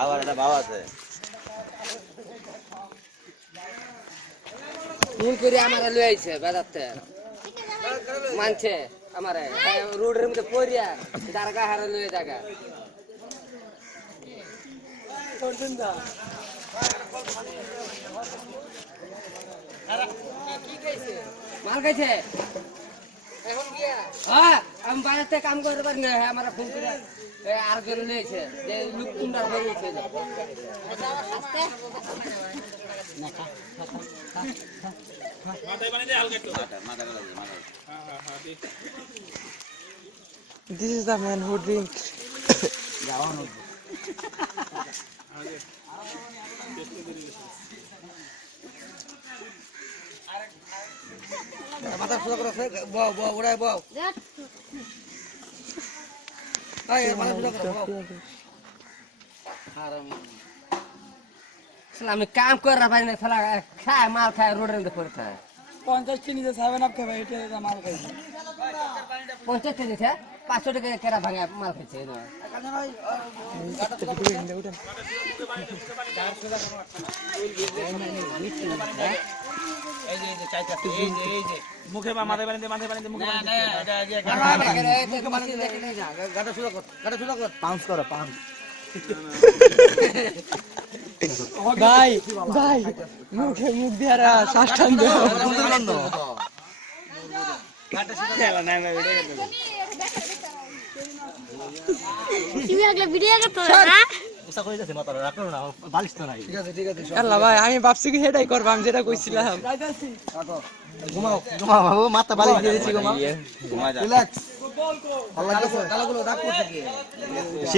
আবার একটা ভাব আছে ফোন করে আমার লই আইছে বাজারতে মানছে আমারে রোডের মধ্যে পড়িয়া দারগা হারা লই জায়গা মাল খাইছে এখন গিয়া হ্যাঁ আমি বাজারতে কাম করতে পারি না আমার ফোন করে আর করে লইছে যে লোক কুন্ডার হয়ে গেছে This is the man who drinks. মাথা সোজা করে বও বও ওড়াই বও আয় মাথা সোজা করে বও আমি কাম করে পারি না ফেলা খায় মাল খায় রোডের মধ্যে পড়ে 50 টি নিতে 7 আপ খাবে এটা মাল খাইছে 50 টাকা দিছে 500 টাকা কেরা ভাঙা মাল খাইছে না মুখে বা মাথায় বানিয়ে মুখে গাটা সোজা কর পাউন্স করো পাউন্স ভাই ভাই মুখে মুখ দিয়া রা সাষ্টাঙ্গ খেলা নাই না তুমি আগলে ভিডিও করতে না উসা কই যাচ্ছে মাথা রাখো না বালিশ তো নাই ঠিক আছে আল্লাহ ভাই আমি ভাবছি কি হেডাই করব আমি যেটা কইছিলাম ঘুমাও বাবু মাথা বালিশ দিয়ে দিছি ঘুমাও ঘুমা যা রিল্যাক্স আল্লাহ কালাগুলো রাখ করতে কি